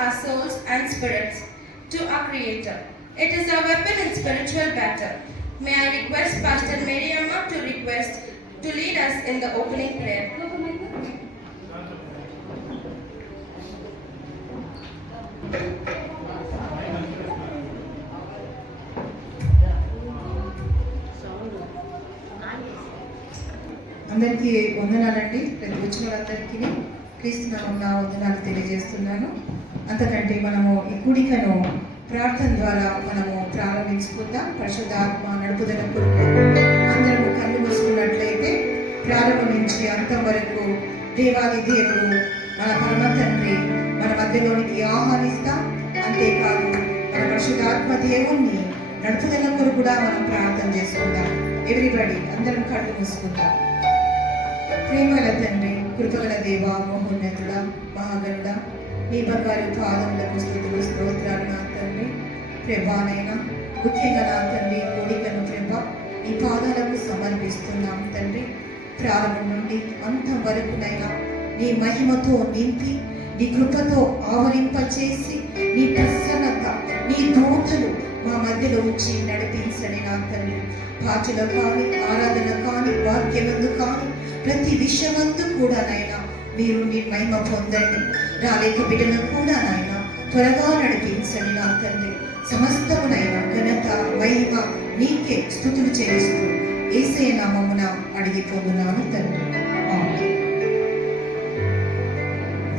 our souls and spirits to our Creator. It is our weapon in spiritual battle. May I request Pastor Mary Amma to lead us in the opening prayer. అందరికీ వందనాలండి. ప్రతి వచ్చిన వాళ్ళందరికీ క్రీస్తునామం నా వందనాలు తెలియజేస్తున్నాను. అంతకంటే మనము ఈ కూడికను ప్రార్థన ద్వారా మనము ప్రారంభించుకుందాం. పరిశుద్ధాత్మ నడుపుదల కొరకు అందరము కళ్ళు మూసుకున్నట్లయితే ప్రారంభం నుంచి అంతం వరకు దేవాది దేవుడు మన పరమ తండ్రి మన మధ్యలోనికి ఆహ్వానిస్తాం. అంతేకాదు మన పరిశుద్ధాత్మ దేవుణ్ణి నడుపుదల కొరకు కూడా మనం ప్రార్థన చేసుకుందాం. ఎవ్రీబడి అందరం కళ్ళు మూసుకుందాం. ప్రేమల తండ్రి, కృపగల దేవ, మహోన్నతుడ, మహాగరుడ, నీ బంగారు పాదములకు స్తుతులు స్తోత్రాలు నా తండ్రి. ప్రభానైనా ముఖ్యంగా నా తండ్రి కోడికను ప్రభ నీ పాదాలకు సమర్పిస్తున్నాం తండ్రి. ప్రారంభం నుండి అంతం వరకునైనా నీ మహిమతో నింపి నీ కృపతో ఆవరింపచేసి నీ ప్రసన్నత నీ దూతలు మా మధ్యలో ఉంచి నడిపించని నా తండ్రి. పాటలు కానీ ఆరాధన కానీ వాక్యమందు కానీ ప్రతి విషయమందు కూడా నాయన మీరు నీ మహిమ పొందండి. రాలేక బిడ్డలను కూడా నాయన త్వరగా నడిపించండి నా తండ్రి. సమస్తమునైనా ఘనత మహిమ నీకే స్తుతులు చేస్తూ యేసయ్య నామమున అడిగి పొందున్నాను తండ్రి.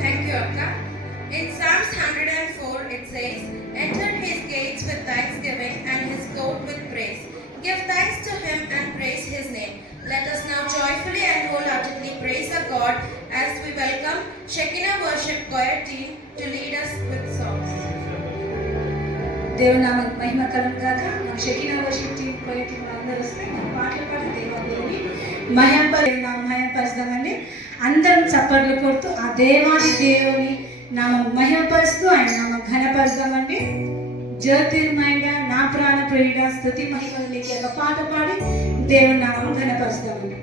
Thank you, Akka. In Psalms 104 it says, "Enter his gates with thanksgiving and his court with praise. Give thanks to him and praise his name." Let us now joyfully and wholeheartedly praise our God as we welcome Shekinah Worship Choir team to lead us with songs. దేవునామకు మహిమ కలుగుగాక. మన షెకినా worship team choir team అందరూ వస్తే మన పాటలు పాడి దేవుని మహిమపరుస్తామండి. అందరం చప్పట్లు కొడుతూ ఆ దేవాది దేవుని నామం మహిమపరుస్తూ ఆయన నామం ఘనపరుస్తామండి. జ్యోతిర్మయుడ నా ప్రాణ ప్రియుడ స్తుతి మహిమలు నీకే ఒక పాట పాడి దేవుని నామం ఘనపరుస్తామండి.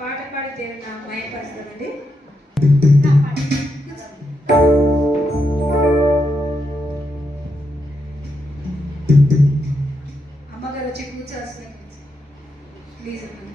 పాట పాడి దేవుని నామం మహిమపరుస్తామండి. అమ్మగారు వచ్చి కూర్చోవాల్సిన ప్లీజ్ అమ్మ.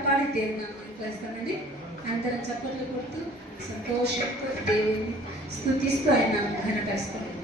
కాపాడి దేవుని మహిమపరుస్తామండి. అందరం చప్పట్లు కొడుతూ సంతోషంతో దేవుని స్తుతిస్తూ ఆయన నామమును ఘనపరుస్తామండి.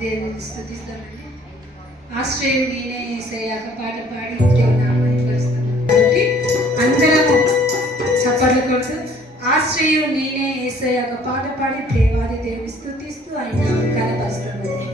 దేవుని స్తుతిస్తామండి. ఆశ్రయం నేనే యేసయ్య ఒక పాట పాడి దేవుని నామముపరుస్తాము. కాబట్టి అందరము చప్పట్లు కొడుతూ ఆశ్రయం నేనే యేసయ్య ఒక పాట పాడి దేవాది దేవుని స్తుతిస్తూ ఆయన కనపరుస్తామండి.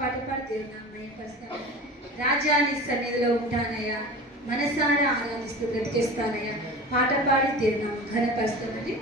పాట పాడి దేవుని మహిమపరుస్తాను. రాజాని సన్నిధిలో ఉంటానయ్యా, మనసారా ఆరాధిస్తూ బ్రతికేస్తానయ్యా. పాట పాడి దేవుని ఘనపరుస్తామండి.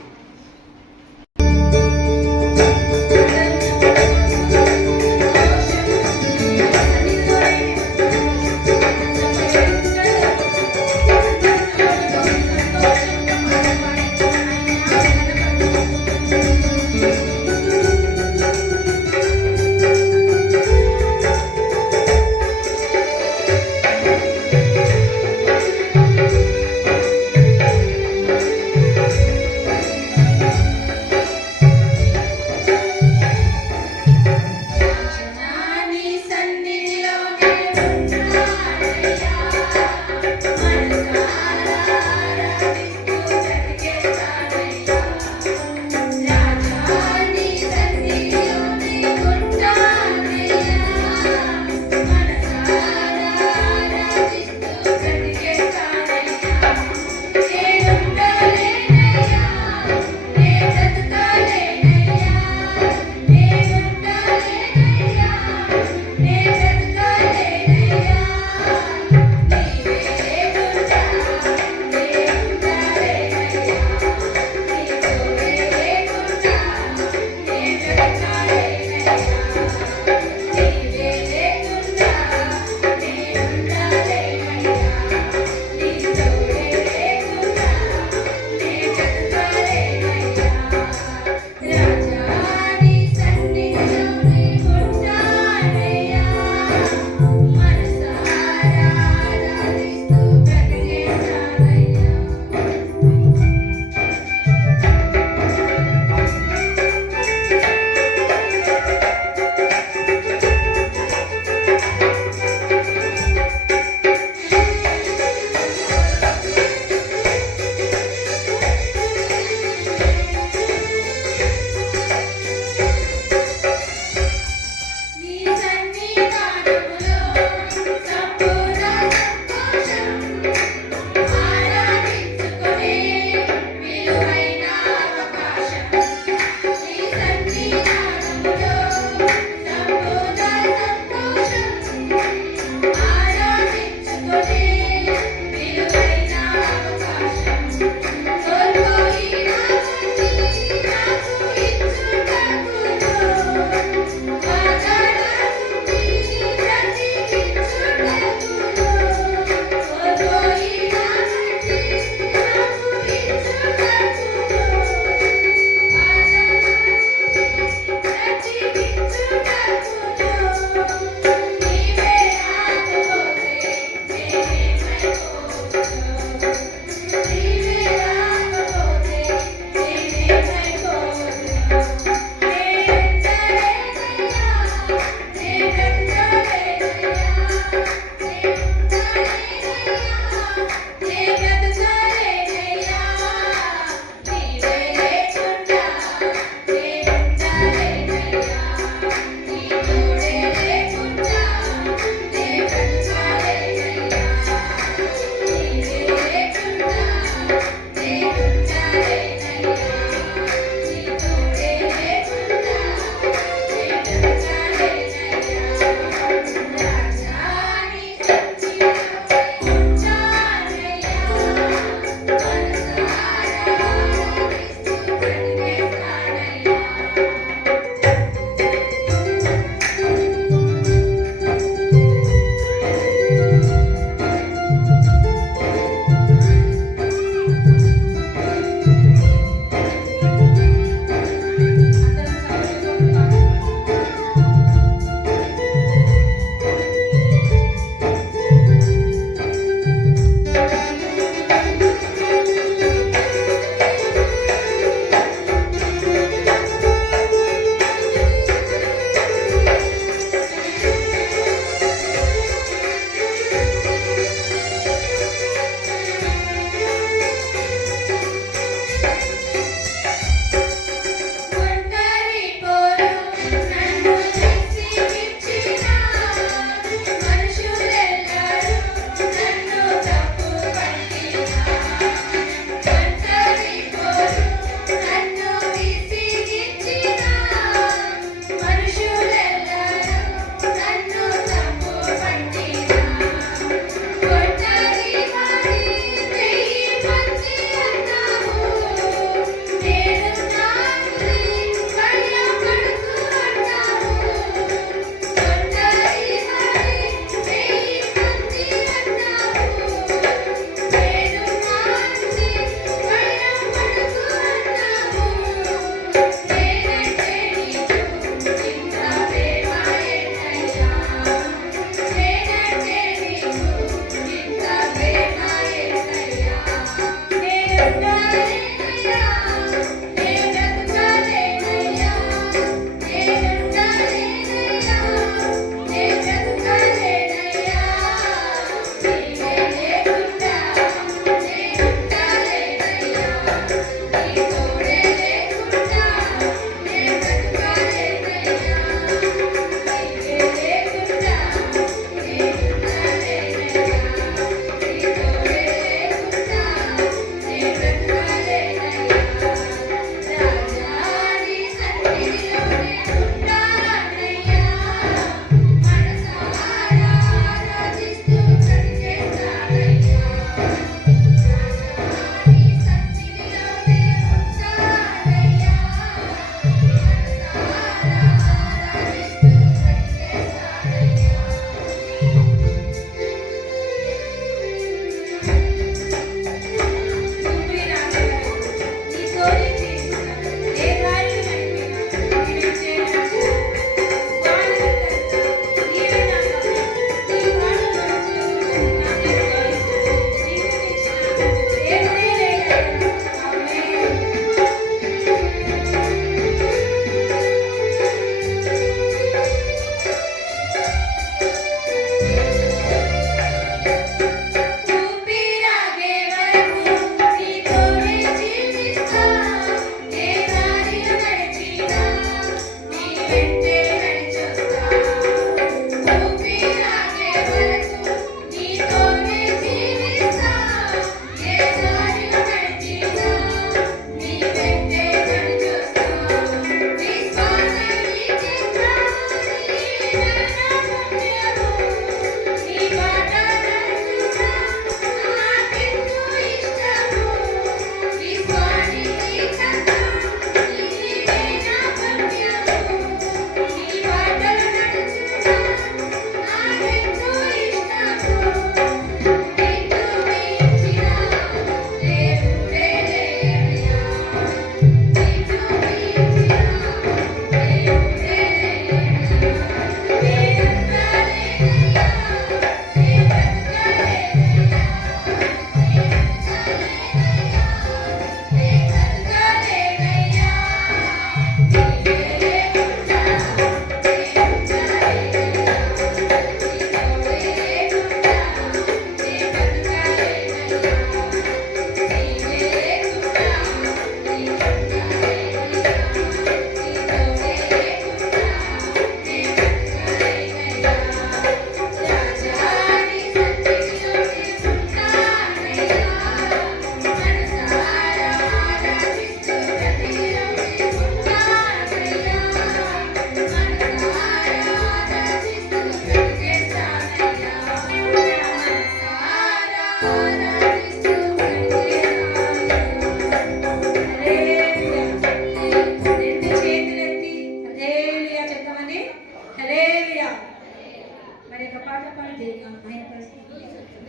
పాట పాడి దేవుని మహిమపరుస్తుంది.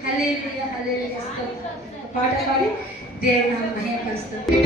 హల్లెలూయా హల్లెలూయా స్తోత్రం. ఒక పాట పాడి దేవుని మహిమపరుస్తుంది.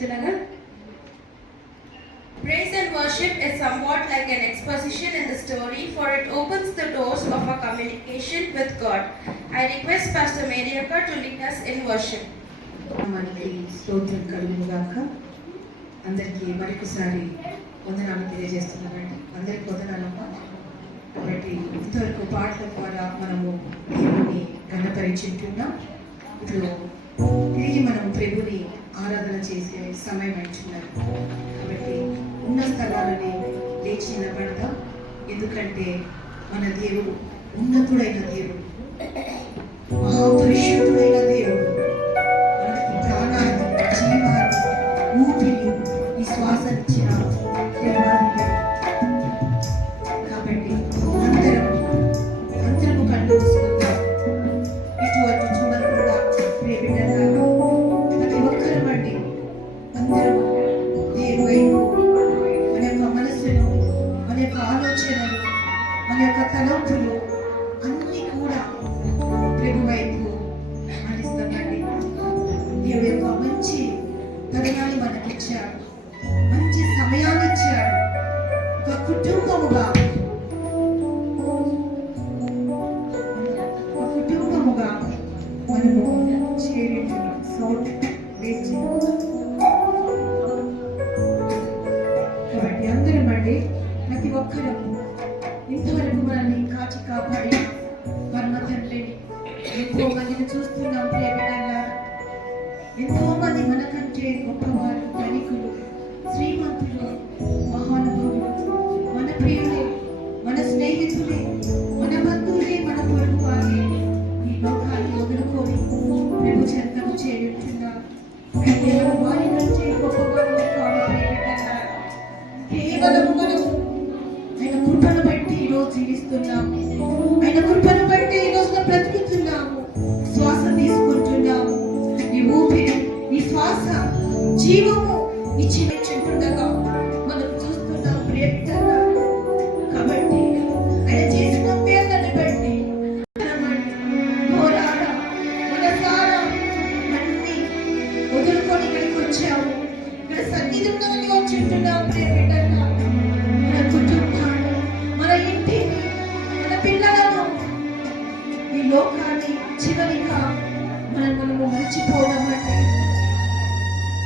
చేస్తుండగా Praise and worship is somewhat like an exposition in the story, for it opens the doors of our communication with God. I request Pastor Mariaka to lead us in worship. మనకి స్తోత్రం కలుగును గాక. అందరికీ మరొకసారి వందనాలు తెలియజేస్తున్నానండి. అందరికి వందనాలమ్మా. కాబట్టి ఇంతవరకు పాటల ద్వారా మనము దేవుని ఘనపరిచుంటున్నాం. ఇప్పుడు తిరిగి మనం ప్రభుని ఆరాధన చేసే సమయం అంటున్నారు. కాబట్టి ఉన్న స్థలాలని లేచి నిలబడతాం. ఎందుకంటే మన దేవుడు ఉన్నతుడైన దేవుడు, మహాపరిశుద్ధుడైన దేవుడు, మనకి ప్రాణాన్ని, జీవాన్ని, ఊపిరి, ఈ శ్వాసనిచ్చిన దేవాది దేవుడు. కాబట్టి అందరము కళ్ళు మూసుకుందాం. ఇటు అటు చూడకుండా ప్రియబిడ్డలారా ప్రతి ఒక్కరు అండి అందరము దేవుని వైపు మన యొక్క మనస్సును, మన యొక్క ఆలోచనలు, మన యొక్క తలంపులు అన్నీ కూడా ప్రభు వైపు మళ్ళిస్తామండి. దేవుడు యొక్క మంచి తరుణాన్ని మనకిచ్చాడు, మంచి సమయాన్ని ఇచ్చాడు. ఒక కుటుంబముగా మనము చేరింటున్నాం. సౌండ్ వేచి కాబట్టి అందరం అండి ప్రతి ఒక్కరు ఇంతవరకు మనల్ని కాచి కాపాడి పరమ తండ్రిని ఎంతో మందిని చూస్తున్నాం. ప్రియబిడ్డలారా, ఎంతో మంది మనకంటే గొప్పవారు, ధనికులు, శ్రీమంతులు, మహానుభావులు, మన ప్రియులే, మన స్నేహితులే, మన బంధువులే, మన పొరుగు వారే ఈ లోకాన్ని వదులుకొని ప్రభు చెంతకు చేరుతున్నారు. అయితే వారి కంటే గొప్పవారు కాదు ప్రియబిడ్డలారా. కేవలం మనము ఆయన కృపను బట్టి ఈరోజు జీవిస్తున్నాము. ఆయన కృపను బట్టి ఈ రోజున బ్రతుకుతున్నాము, శ్వాస తీసుకుంటున్నాము. ఈ ఊపిరి, ఈ శ్వాస జీవము ఇచ్చి చుంటుండగా మనం చూస్తున్నాం ప్రియబిడ్డలారా. కాబట్టి ఆయన చేసిన మేలుని బట్టి వదులుకొని ఇక్కడికి వచ్చాము. ఇక్కడ సన్నిధిలోని వచ్చుంటున్నాం ప్రియబిడ్డలారా. మన కుటుంబాన్ని, మన ఇంటిని, మన పిల్లలను, ఈ లోకాన్ని చివరిగా మనము మర్చిపోదామంటే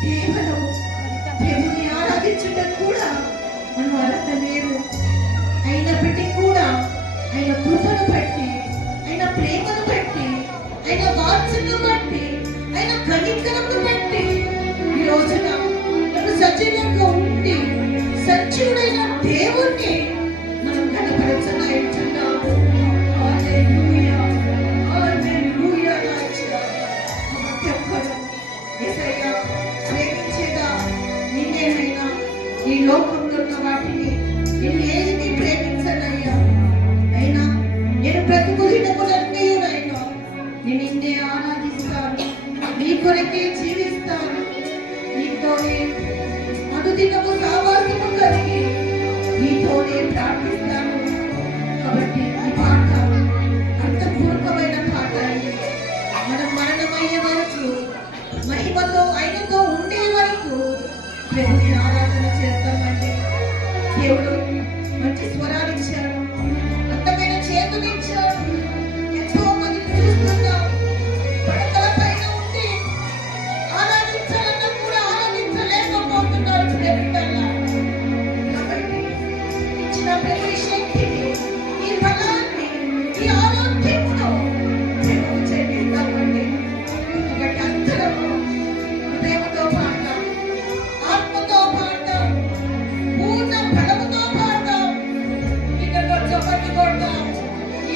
కేవలం ప్రభుని ఆరాధించటం కూడా మనం అర్హత లేదు. అయినప్పటికీ కూడా ఆయన కృపను బట్టి, ఆయన ప్రేమను బట్టి, ఆయన వాత్సల్యం బట్టి, ఆయన కనికరమును బట్టి ఈ రోజున మనం సజీవంగా ఉండి సజీవుడైన దేవుణ్ణి మనం కనపరచగలుగుతున్నాము. హల్లెలూయా, హల్లెలూయా రాజా. ప్రతి ఒక్కరు యేసయ్యా ప్రేమించేదా నిన్నేనైనా, ఈ లోకంలో ఉన్న వాటిని నిన్నేది ప్రేమించనయ్యా. అయినా నేను బ్రతుకు దినములన్నీయునైనా నేను నిన్నే ఆరాధిస్తాను, నీ కొరకే జీవిస్తాను, నీతోనే అనుదినము సావాసము కలిగి నీతోనే ప్రార్థిస్తాను. కాబట్టి ఈ పాట అర్థపూర్వకమైన పాట అండి. మనం మరణమయ్యే వరకు, మహిమతో ఆయనతో ఉండే వరకు ప్రభుని ఆరాధన చేస్తామండి. దేవుడు మంచి స్వరాలు ఇచ్చాడు, అందమైన చేతులు ఇచ్చాడు. ఎంతో మందిని చూస్తున్నాం పడకల పైన ఉండి ఆరాధించాలన్నా కూడా ఆరాధించలేకపోతున్నారు ప్రియబిడ్డలారా. కాబట్టి ఇచ్చిన ప్రతి శక్తిని, ఈ బలాన్ని, ఈ ఆరోగ్యంతో ప్రభువు చెల్లిస్తామండి. కాబట్టి అందరము హృదయంతో పాడతాం, ఆత్మతో పాడతాం, పూర్ణ బలముతో పాడతాం. ఇక్కడ చప్పట్లు కొడతాం. ఈ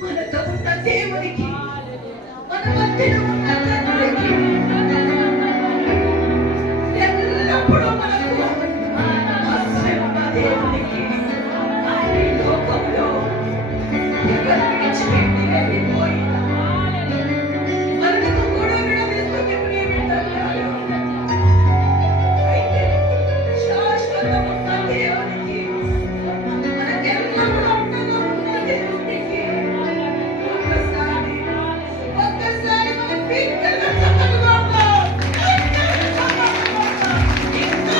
మనతో ఉన్న దేవునికి, మన మధ్యలో ఉన్న తండ్రికి ఎల్లప్పుడూ మనకు ఆశ్రయం ఉన్న దేవునికి ఈ లోకంలో ఎవరు విడిచిపెట్టి వెళ్ళిపోయినా మనకు కూడా విడదీసుకొని ప్రియమిత్రులారా, అయితే శాశ్వతమున్న దేవునికి మనకెల్లప్పుడూ అండగా ఉన్న దేవునికి ఒక్కసారి మన పిల్లల చక్కగా ఉన్నాం. ఇంకా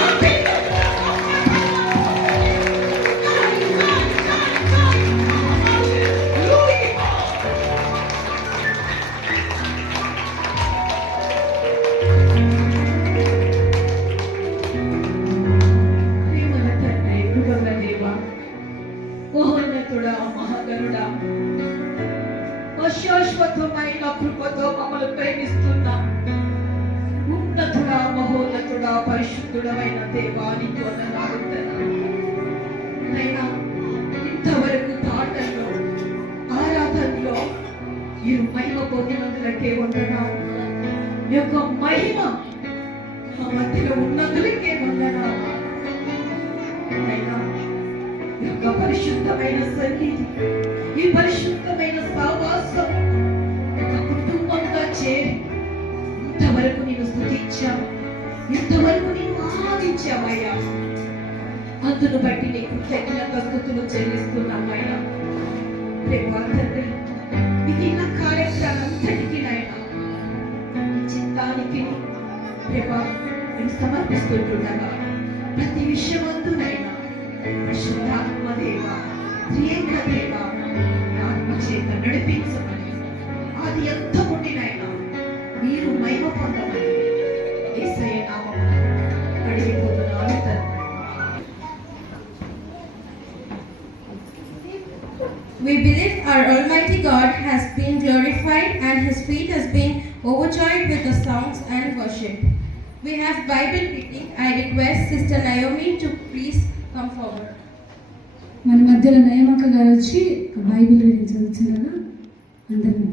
ప్రేమల తండ్రి, కృపగల దేవా, మహోన్నతుడా, మహాగణుడా, అశాశ్వతమైన కృపతో మమ్మల్ని ప్రేమిస్తున్నా ఉన్నతుడా, మహోన్నతుడా, పరిశుద్ధుడమైన దేవానికి వందనాలు తండ్రి. నైనా ఇంతవరకు పాటల్లో, ఆరాధనలో మీరు మహిమ పొందినందులకే వందనాలు. మీ యొక్క మహిమ మా మధ్యలో ఉన్నందులకే వందనాలు. నైనా ఈ యొక్క పరిశుద్ధమైన సన్నిధి, ఈ పరిశుద్ధమైన సహవాసం ఒక కుటుంబంగా చేరి ఇంతవరకు నేను స్తుతించాను, ఇంతవరకు నేను ఆరాధించామయ్యా. అందును బట్టి నీకు కృతజ్ఞత స్తుతులు చెల్లిస్తున్నామయ్యా. ప్రేమ తండ్రి, మిగిలిన కార్యక్రమంతటికి నాయన నీ చిత్తానికి ప్రేమ నేను సమర్పిస్తుండగా ప్రతి విషయమందునైనా పరిశుద్ధాత్మ దేవ, త్రియేక దేవ, నీ ఆత్మ చేత నడిపించమని, అది ఎంత ఉండినైనా మీరు మహిమ పొందమని యేసయ్య నామమున అడిగిపోతున్నాను తండ్రి. We believe our Almighty God has been glorified and His feet has been overjoyed with the songs and worship. We have Bible reading. I request Sister Naomi to please come forward. మన మధ్యలో నయమక్క గారు వచ్చి Bible reading చదువుతున్నారా అందరూ.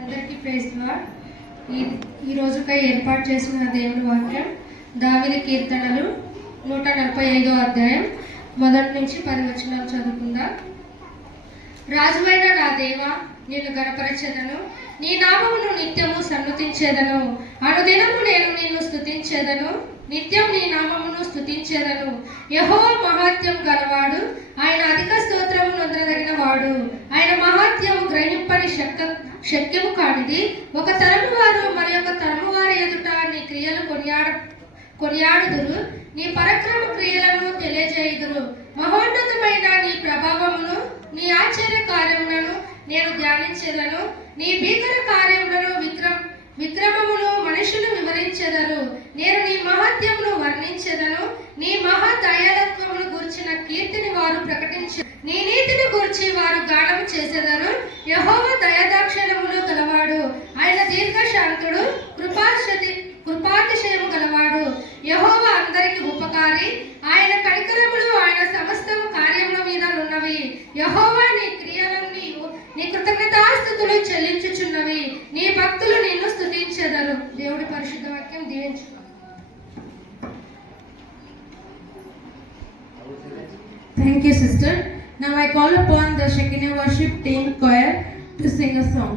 అందరికీ praise lord. ఈ రోజుకై ఏర్పాటు చేసిన దేవుడి వాక్యం దావీదు కీర్తనలు 145వ అధ్యాయం 1 నుంచి 10 వచనాలు చదువుకుందాం. రాజువైన నా దేవా, నిన్ను గణపరచెదను, నీ నామమును నిత్యము సన్నుతించేదను. అనుదినము నేను నిన్ను స్తుతించేదను. నిత్యం నీ నామమును స్తుతించేదను. యెహోవా మహాత్యం గలవాడు, ఆయన అధిక స్తోత్రము నొందదగిన వాడు. ఆయన మహాత్యము గ్రహింపని శక్యము కానిది. ఒక తరము వారు మరి ఒక తరము వారి ఎదుట నీ క్రియలు కొనియాడుదురు. నీ పరాక్రమ క్రియలను తెలియజేయుదురు. మహోన్నతమైన నీ ప్రభావమును నీ ఆశ్చర్య కార్యములను నేను ధ్యానించేదను. నీ భీకర కార్యములను విక్రమమును మనుషులు వివరించెదరు. నేను నీ మహత్యమును వర్ణించెదను. నీ మహా దయాలత్వమును గూర్చిన కీర్తిని వారు ప్రకటించు. నీ నీతిని గూర్చి వారు గానము చేసెదరు. యెహోవా దయాదాక్షిణ్యములు గలవాడు, ఆయన దీర్ఘశాంతుడు, కృపాతిశయము గలవాడు. యెహోవా అందరికి ఉపకారి, ఆయన కనికరములు ఆయన సమస్తము కార్యముల మీద నున్నవి. యెహోవా నీ క్రియలన్నీ నీ కృతజ్ఞతాస్తుతులు చెల్లించుచున్నవి. నీ భక్తులు నిన్ను స్తుతించెదరు. దేవుడి పరిశుద్ధ వాక్యం దీవించు. Thank you, sister. Now I call upon the Shekinah worship team choir to sing a song.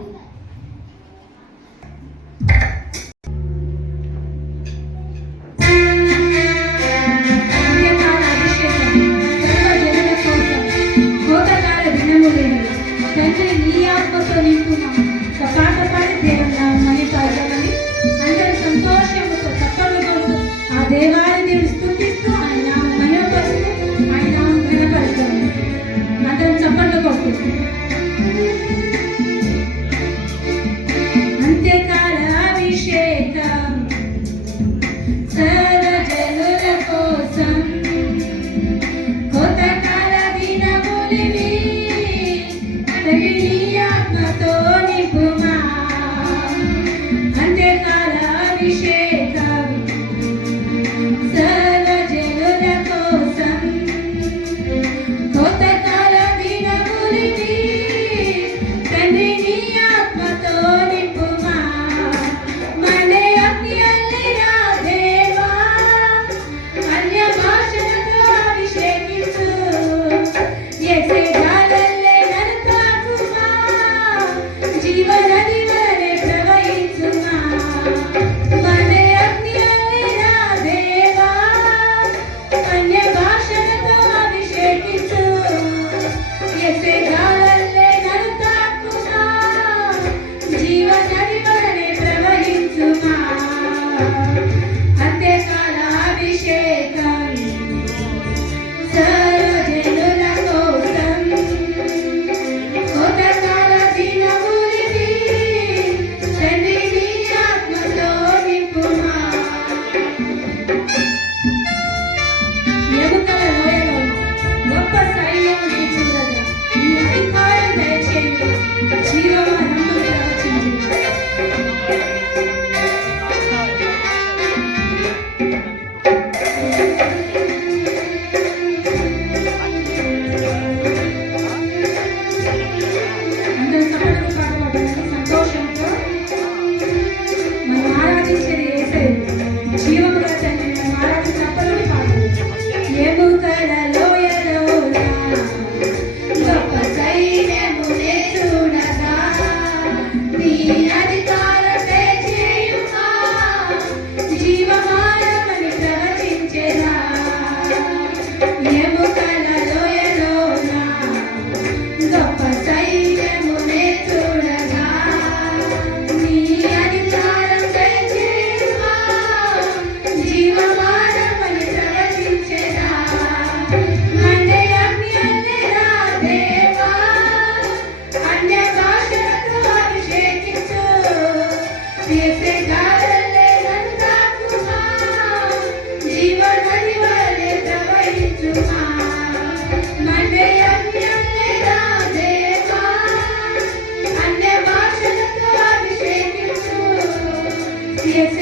Yes,